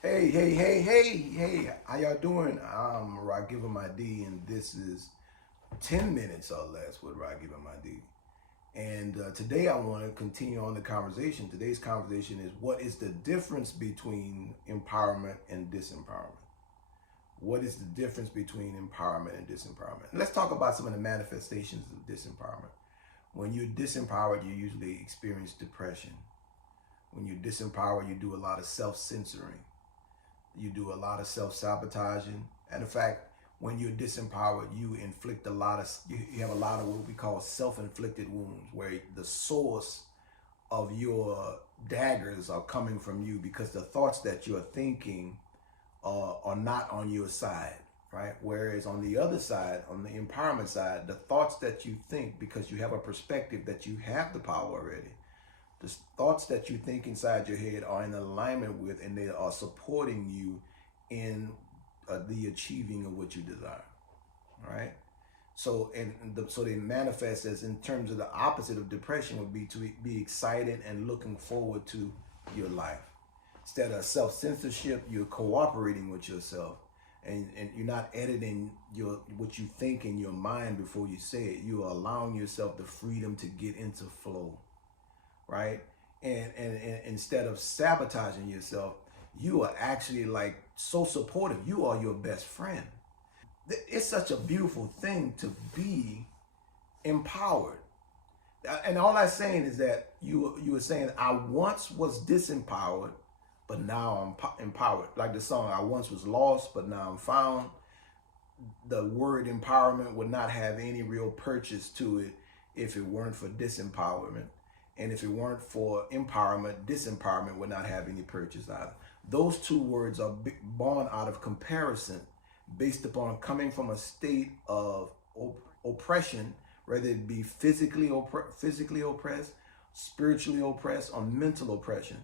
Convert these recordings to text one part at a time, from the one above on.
Hey, how y'all doing? I'm Ragivah Mahdi, and this is 10 minutes or less with Ragivah Mahdi. And today I want to continue on the conversation. Today's conversation is what is the difference between empowerment and disempowerment? What is the difference between empowerment and disempowerment? Let's talk about some of the manifestations of disempowerment. When you're disempowered, you usually experience depression. When you're disempowered, you do a lot of self-censoring. You do a lot of self-sabotaging. And in fact, when you're disempowered, you inflict you have a lot of what we call self-inflicted wounds, where the source of your daggers are coming from you because the thoughts that you're thinking are not on your side, right? Whereas on the other side, on the empowerment side, the thoughts that you think, because you have a perspective that you have the power already, the thoughts that you think inside your head are in alignment with, and they are supporting you in the achieving of what you desire. All right. So they manifest as, in terms of the opposite of depression, would be to be excited and looking forward to your life. Instead of self-censorship, you're cooperating with yourself, and you're not editing what you think in your mind before you say it. You're allowing yourself the freedom to get into flow. Right? And instead of sabotaging yourself, you are actually like so supportive. You are your best friend. It's such a beautiful thing to be empowered. And all I'm saying is that you were saying, I once was disempowered, but now I'm empowered. Like the song, I once was lost, but now I'm found. The word empowerment would not have any real purchase to it if it weren't for disempowerment. And if it weren't for empowerment, disempowerment would not have any purchase either. Those two words are born out of comparison based upon coming from a state of oppression, whether it be physically oppressed, spiritually oppressed, or mental oppression.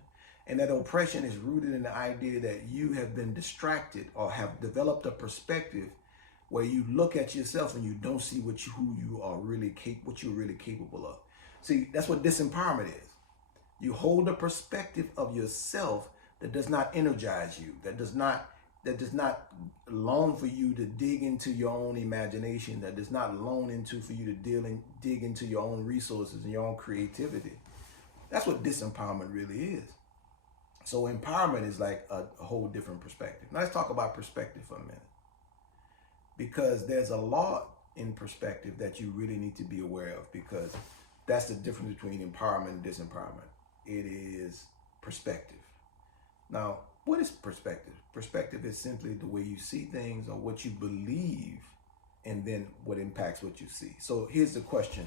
And that oppression is rooted in the idea that you have been distracted or have developed a perspective where you look at yourself and you don't see what you're really capable of. See, that's what disempowerment is. You hold a perspective of yourself that does not energize you, that does not long for you to dig into your own imagination, that does not for you to dig into your own resources and your own creativity. That's what disempowerment really is. So empowerment is like a whole different perspective. Now let's talk about perspective for a minute, because there's a lot in perspective that you really need to be aware of, because that's the difference between empowerment and disempowerment. It is perspective. Now, what is perspective? Perspective is simply the way you see things or what you believe, and then what impacts what you see. So here's the question,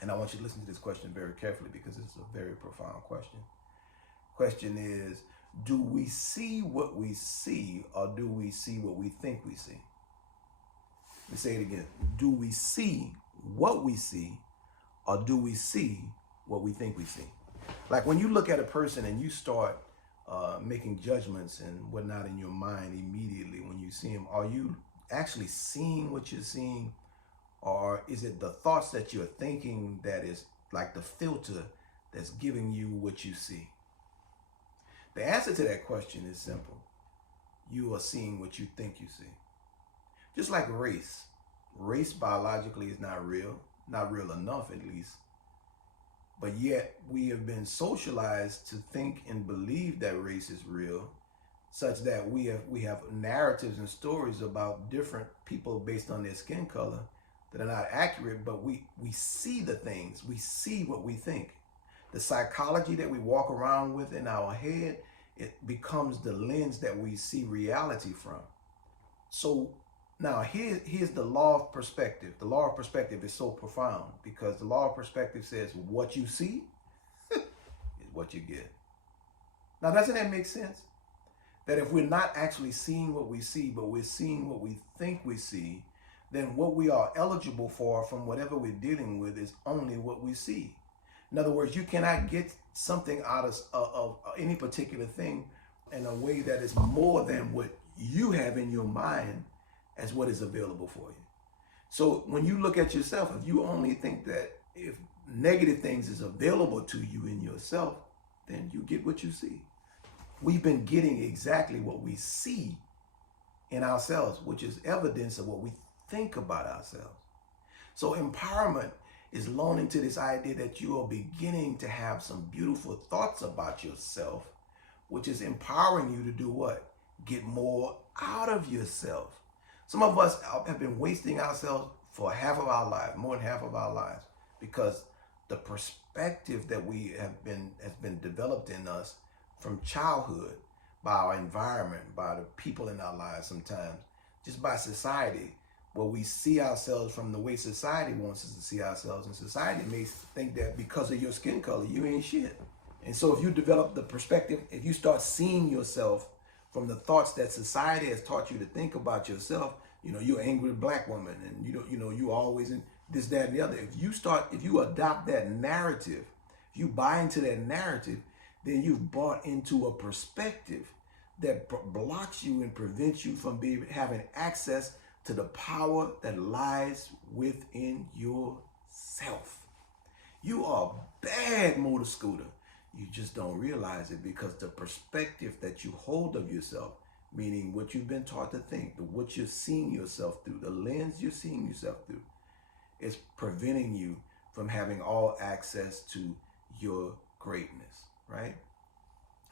and I want you to listen to this question very carefully because it's a very profound question. Question is, do we see what we see, or do we see what we think we see? Let me say it again. Do we see what we see, or do we see what we think we see? Like when you look at a person and you start making judgments and whatnot in your mind immediately when you see him, are you actually seeing what you're seeing? Or is it the thoughts that you're thinking that is like the filter that's giving you what you see? The answer to that question is simple. You are seeing what you think you see. Just like race. Race biologically is not real enough at least. But yet we have been socialized to think and believe that race is real, such that we have narratives and stories about different people based on their skin color that are not accurate, but we see the things, we see what we think. The psychology that we walk around with in our head, it becomes the lens that we see reality from. So now here's the law of perspective. The law of perspective is so profound because the law of perspective says what you see is what you get. Now, doesn't that make sense? That if we're not actually seeing what we see, but we're seeing what we think we see, then what we are eligible for from whatever we're dealing with is only what we see. In other words, you cannot get something out of any particular thing in a way that is more than what you have in your mind as what is available for you. So when you look at yourself, if you only think that if negative things is available to you in yourself, then you get what you see. we've been getting exactly what we see in ourselves, which is evidence of what we think about ourselves. So empowerment is loaning to this idea that you are beginning to have some beautiful thoughts about yourself, which is empowering you to do what? Get more out of yourself. Some of us have been wasting ourselves for half of our lives, more than half of our lives, because the perspective that has been developed in us from childhood, by our environment, by the people in our lives sometimes, just by society, where we see ourselves from the way society wants us to see ourselves. And society may think that because of your skin color, you ain't shit. And so if you develop the perspective, if you start seeing yourself from the thoughts that society has taught you to think about yourself, you're an angry black woman, and you always in this, that, and the other. If you adopt that narrative, if you buy into that narrative, then you've bought into a perspective that blocks you and prevents you from having access to the power that lies within yourself. You are a bad motor scooter. You just don't realize it, because the perspective that you hold of yourself, meaning what you've been taught to think, what you're seeing yourself through, the lens you're seeing yourself through, is preventing you from having all access to your greatness, right?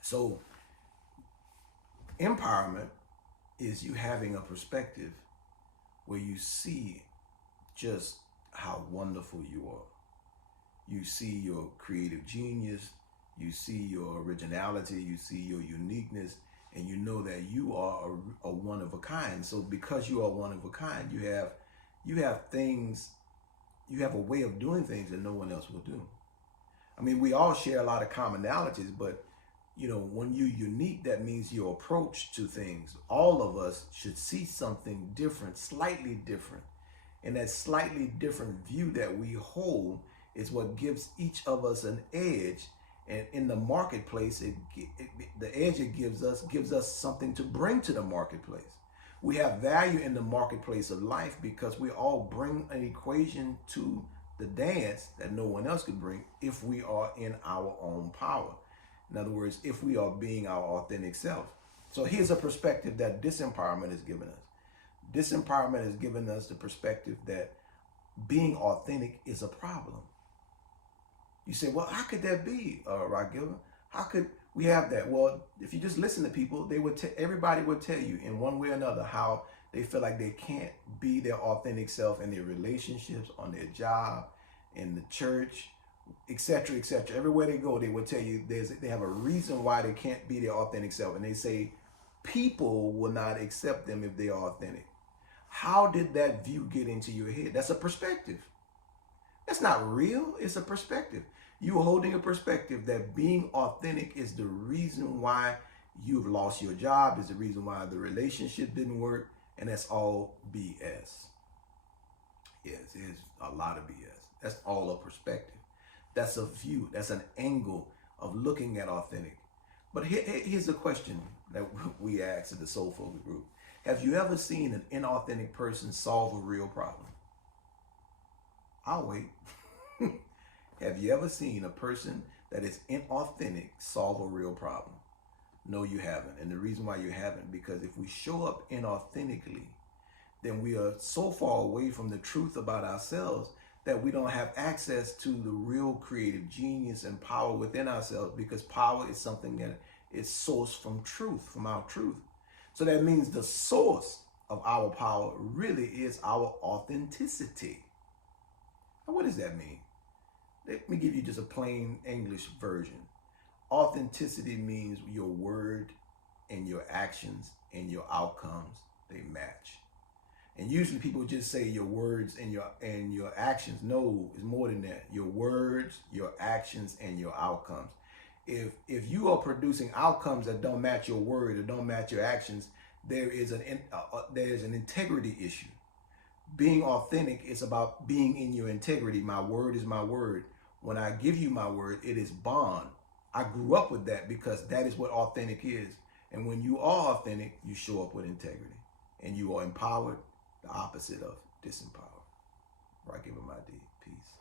So empowerment is you having a perspective where you see just how wonderful you are. You see your creative genius, you see your originality, you see your uniqueness, and you know that you are a one of a kind. So because you are one of a kind, you have things, you have a way of doing things that no one else will do. I mean, we all share a lot of commonalities, but when you're unique, that means your approach to things. All of us should see something different, slightly different. And that slightly different view that we hold is what gives each of us an edge. And in the marketplace, the edge it gives us something to bring to the marketplace. We have value in the marketplace of life because we all bring an equation to the dance that no one else could bring if we are in our own power. In other words, if we are being our authentic self. So here's a perspective that disempowerment has given us. Disempowerment has given us the perspective that being authentic is a problem. You say, well, how could that be, Ragivah? How could we have that? Well, if you just listen to people, everybody would tell you in one way or another how they feel like they can't be their authentic self in their relationships, on their job, in the church, etc., etc. Everywhere they go, they will tell you they have a reason why they can't be their authentic self. And they say people will not accept them if they are authentic. How did that view get into your head? That's a perspective. That's not real. It's a perspective. You are holding a perspective that being authentic is the reason why you've lost your job, is the reason why the relationship didn't work, and that's all BS. Yes, it's a lot of BS. That's all a perspective. That's a view. That's an angle of looking at authentic. But here's a question that we asked at the Soul Focus group. Have you ever seen an inauthentic person solve a real problem? I'll wait. Have you ever seen a person that is inauthentic solve a real problem? No, you haven't. And the reason why you haven't, because if we show up inauthentically, then we are so far away from the truth about ourselves that we don't have access to the real creative genius and power within ourselves, because power is something that is sourced from truth, from our truth. So that means the source of our power really is our authenticity. Now, what does that mean? Let me give you just a plain English version. Authenticity means your word and your actions and your outcomes, they match. And usually people just say your words and your actions. No, it's more than that. Your words, your actions, and your outcomes. If you are producing outcomes that don't match your word or don't match your actions, there is an integrity issue. Being authentic is about being in your integrity. My word is my word. When I give you my word, it is bond. I grew up with that because that is what authentic is. And when you are authentic, you show up with integrity. And you are empowered, the opposite of disempowered. Ragivah Mahdi. Peace.